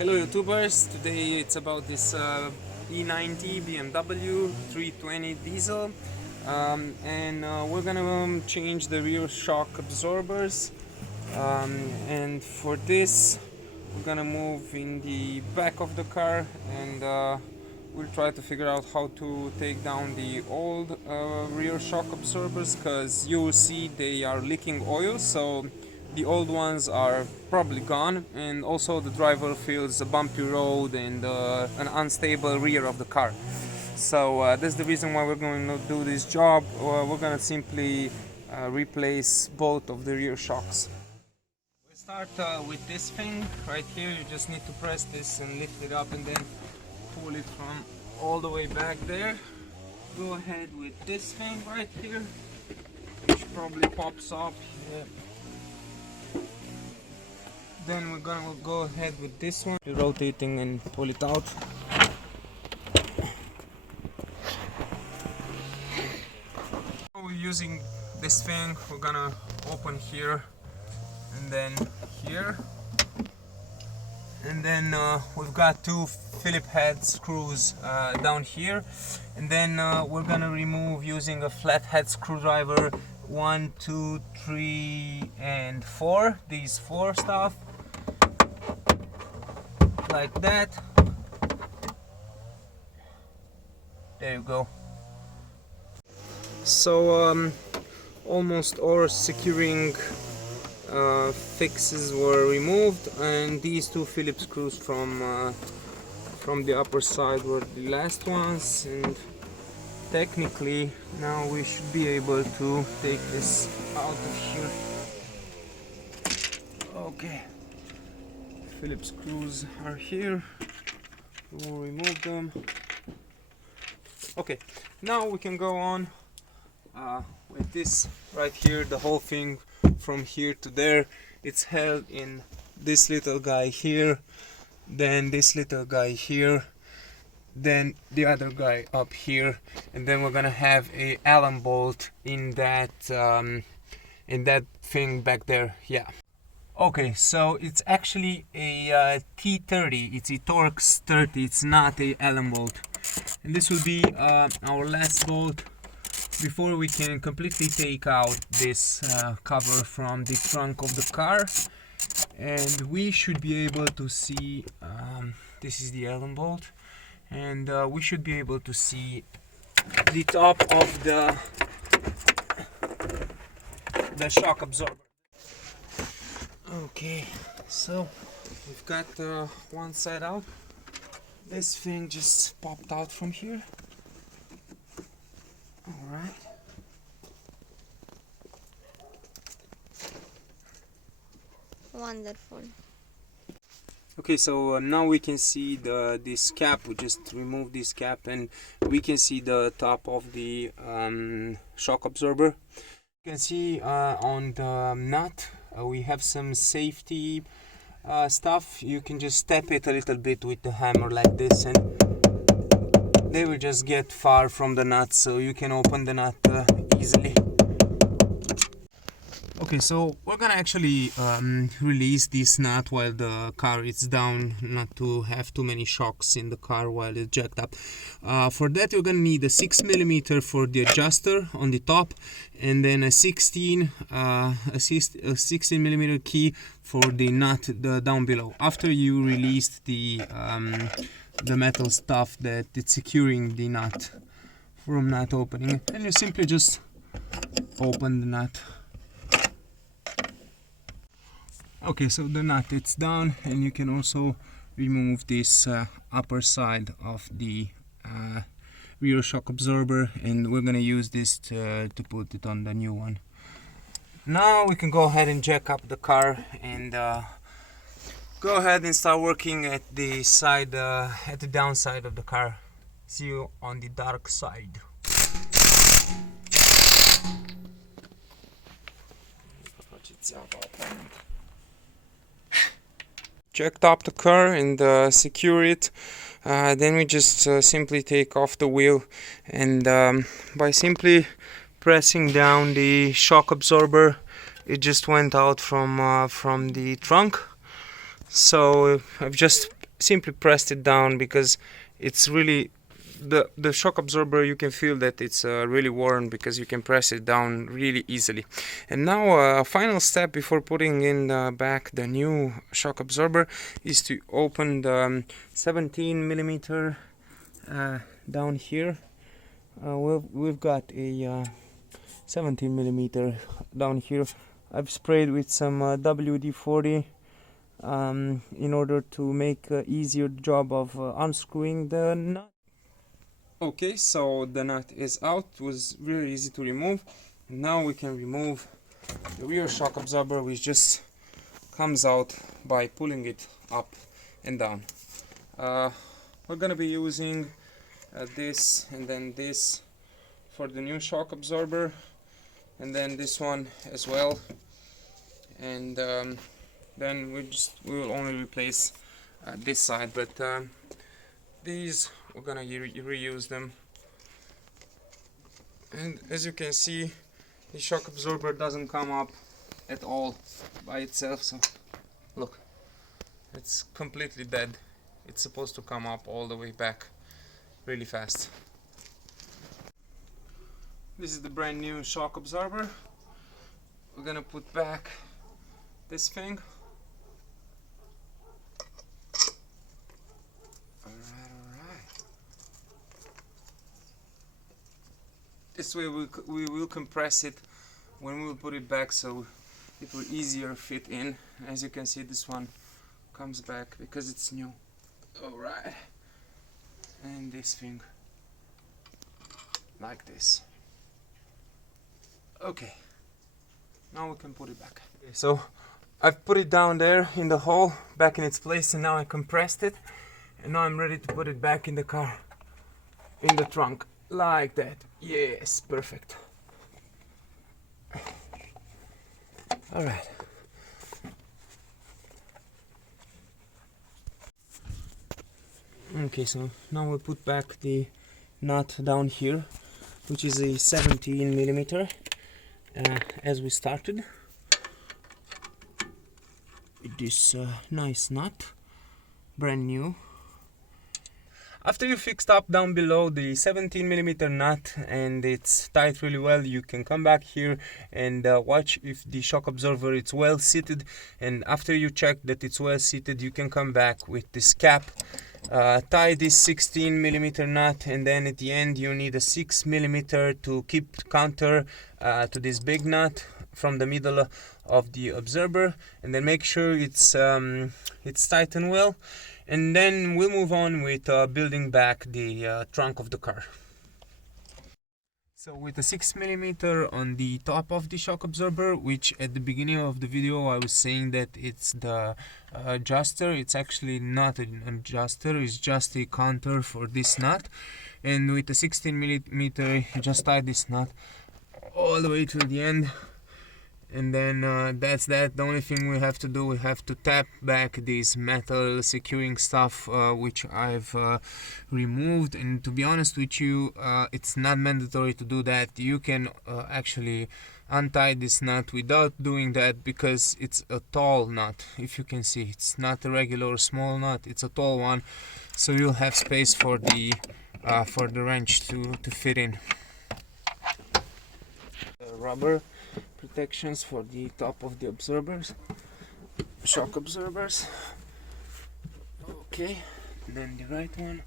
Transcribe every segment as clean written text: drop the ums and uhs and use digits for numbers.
Hello YouTubers, today it's about this E90 BMW 320 diesel and we're gonna change the rear shock absorbers and for this we're gonna move in the back of the car and we'll try to figure out how to take down the old rear shock absorbers, because you will see they are leaking oil, so the old ones are probably gone, and also the driver feels a bumpy road and an unstable rear of the car. So that's the reason why we're going to do this job. We're going to simply replace both of the rear shocks. We start with this thing right here. You just need to press this and lift it up and then pull it from all the way back there. Go ahead with this thing right here, which probably pops up. Yeah. Then we're gonna go ahead with this one, rotating and pull it out. We're using this thing. We're gonna open here and then here, and then we've got two Phillips head screws down here, and then we're gonna remove using a flathead screwdriver 1, 2, 3, and 4. These 4 stuff. Like that. There you go. So almost all securing fixes were removed, and these two Phillips screws from the upper side were the last ones, and technically now we should be able to take this out of here. Okay. Phillips screws are here. We'll remove them. Okay, now we can go on with this right here. The whole thing from here to there, it's held in this little guy here, then this little guy here, then the other guy up here, and then we're gonna have a Allen bolt in that thing back there. Yeah. Okay, so it's actually a T30, it's a Torx 30, it's not a Allen bolt. And this will be our last bolt before we can completely take out this cover from the trunk of the car. And we should be able to see, this is the Allen bolt, and we should be able to see the top of the shock absorber. Okay, so we've got one side out. This thing just popped out from here. Alright. Wonderful. Okay, so now we can see this cap. We just removed this cap and we can see the top of the shock absorber. You can see on the nut we have some safety stuff. You can just tap it a little bit with the hammer like this, and they will just get far from the nut, so you can open the nut easily. Okay, so we're gonna actually release this nut while the car is down, not to have too many shocks in the car while it's jacked up. For that you're gonna need a 6mm for the adjuster on the top, and then a 16mm key for the nut down below. After you released the metal stuff that it's securing the nut from nut opening, and you simply just open the nut. Okay, so the nut it's down, and you can also remove this upper side of the rear shock absorber, and we're gonna use this to put it on the new one. Now we can go ahead and jack up the car and go ahead and start working at the side, at the downside of the car. See you on the dark side. Jacked up the car and secure it. Then we just simply take off the wheel, and by simply pressing down the shock absorber, it just went out from the trunk. So I've just simply pressed it down because it's really the shock absorber. You can feel that it's really worn because you can press it down really easily. And now a final step before putting in back the new shock absorber is to open the 17 millimeter down here. We've got a 17 millimeter down here. I've sprayed with some WD-40 in order to make easier job of unscrewing the nut. Okay, so the nut is out. It was really easy to remove. Now we can remove the rear shock absorber, which just comes out by pulling it up and down. We're gonna be using this and then this for the new shock absorber, and then this one as well, and then we will only replace this side, but these we're gonna reuse them. And as you can see, the shock absorber doesn't come up at all by itself, so look, it's completely dead. It's supposed to come up all the way back really fast. This is the brand new shock absorber. We're gonna put back this thing. Alright. This way we will compress it when we'll put it back, so it will easier fit in. As you can see, this one comes back because it's new. Alright. And this thing like this. Okay, now we can put it back. Okay, so I've put it down there in the hole, back in its place, and now I compressed it, and now I'm ready to put it back in the car, in the trunk, like that. Yes, perfect. All right. Okay, so now we'll put back the nut down here, which is a 17 millimeter. As we started with this nice nut, brand new. After you fixed up down below the 17 millimeter nut and it's tight really well, you can come back here and watch if the shock absorber is well seated. And after you check that it's well seated, you can come back with this cap, tie this 16 millimeter nut, and then at the end you need a 6 millimeter to keep counter to this big nut from the middle of the absorber, and then make sure it's tightened well, and then we'll move on with building back the trunk of the car. So with a 6 millimeter on the top of the shock absorber, which at the beginning of the video I was saying that it's the adjuster, it's actually not an adjuster, it's just a counter for this nut. And with the 16 millimeter, you just tie this nut all the way to the end, and then that's that. The only thing we have to do, we have to tap back this metal securing stuff, which I've removed. And to be honest with you, it's not mandatory to do that. You can actually untie this nut without doing that, because it's a tall nut. If you can see, it's not a regular small nut, it's a tall one, so you'll have space for the wrench to fit in. Rubber protections for the top of the absorbers, shock absorbers. Okay, then the right one.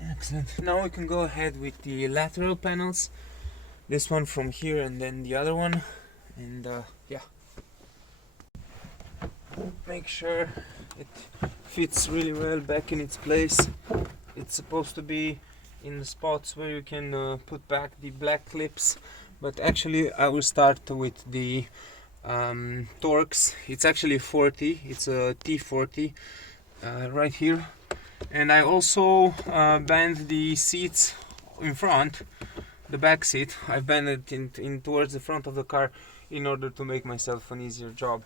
Excellent. Now we can go ahead with the lateral panels. This one from here and then the other one, and yeah. Make sure it fits really well back in its place. It's supposed to be in the spots where you can put back the black clips, but actually I will start with the Torx. It's actually 40, it's a T40 right here. And I also bend the seats in front, the back seat. I bend it in towards the front of the car in order to make myself an easier job.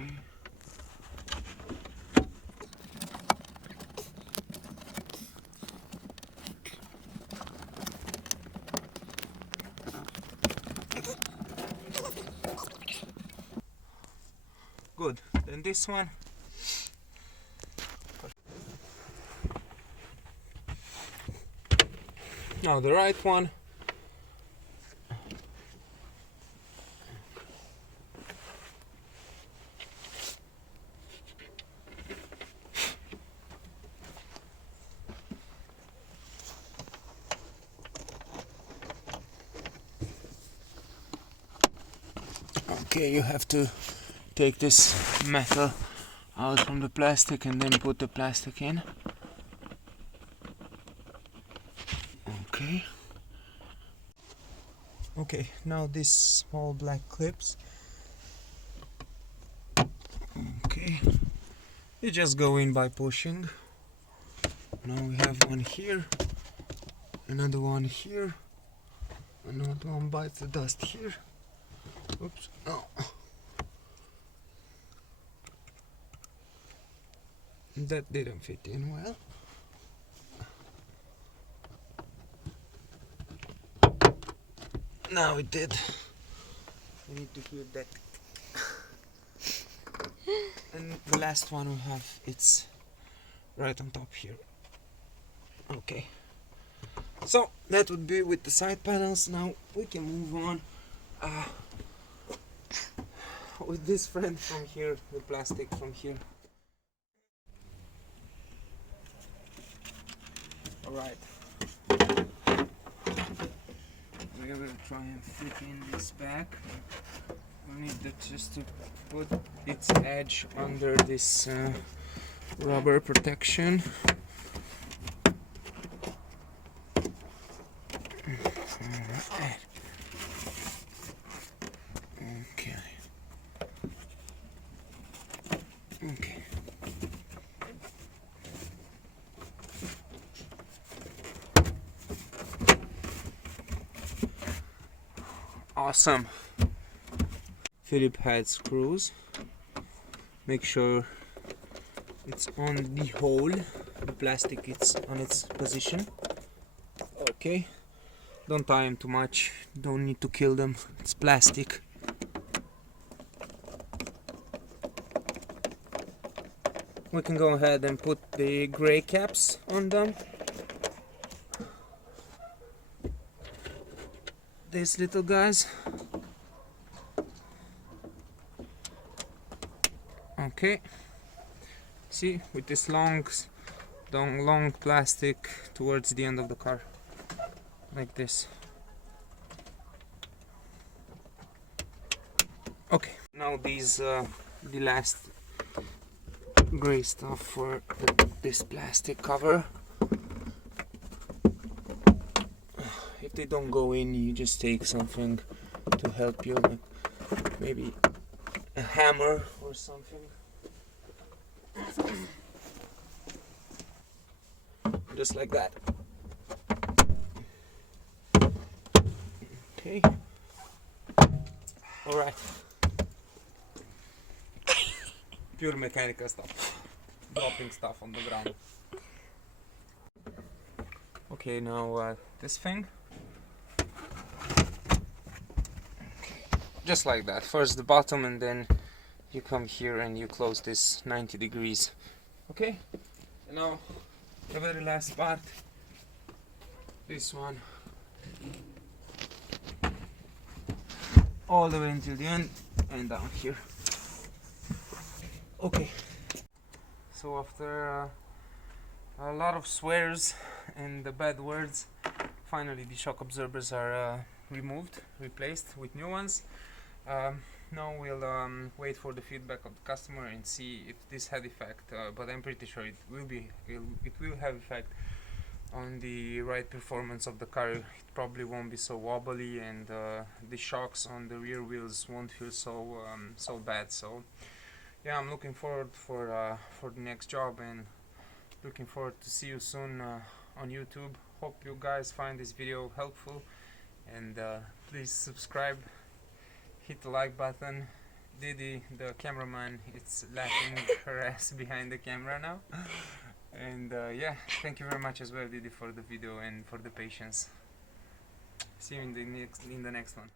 Okay. Good. Then this one. Now the right one. Okay, you have to take this metal out from the plastic and then put the plastic in. Okay. Okay, now these small black clips. Okay. You just go in by pushing. Now we have one here, another one here, another one bites the dust here. Oops. Oh. That didn't fit in well. Now it did. I need to hear that. And the last one we have, it's right on top here. Okay. So that would be with the side panels. Now we can move on with this friend from here, the plastic from here. Alright. We will try and fit in this back. We need just to put its edge under this rubber protection. Okay. Okay. Awesome. Philip head screws. Make sure it's on the hole. The plastic is on its position. Okay. Don't tie them too much. Don't need to kill them. It's plastic. We can go ahead and put the gray caps on them. These little guys. Okay. See, with this long plastic towards the end of the car, like this. Okay. Now these the last gray stuff for this plastic cover. If they don't go in, you just take something to help you, like maybe a hammer or something. Just like that. Okay. Alright. Pure mechanical stuff. Dropping stuff on the ground. Okay, now this thing. Just like that. First the bottom and then you come here and you close this 90 degrees. Okay? And now the very last part. This one. All the way until the end and down here. Okay. So after a lot of swears and the bad words, finally the shock absorbers are replaced with new ones. Now we'll wait for the feedback of the customer and see if this had effect, but I'm pretty sure it will have effect on the ride performance of the car. It probably won't be so wobbly, and the shocks on the rear wheels won't feel so bad. So yeah, I'm looking forward for the next job, and looking forward to see you soon on YouTube. Hope you guys find this video helpful, and please subscribe, hit the like button, Didi, the cameraman, it's laughing her ass behind the camera now. And yeah, thank you very much as well, Didi, for the video and for the patience. See you in the next one.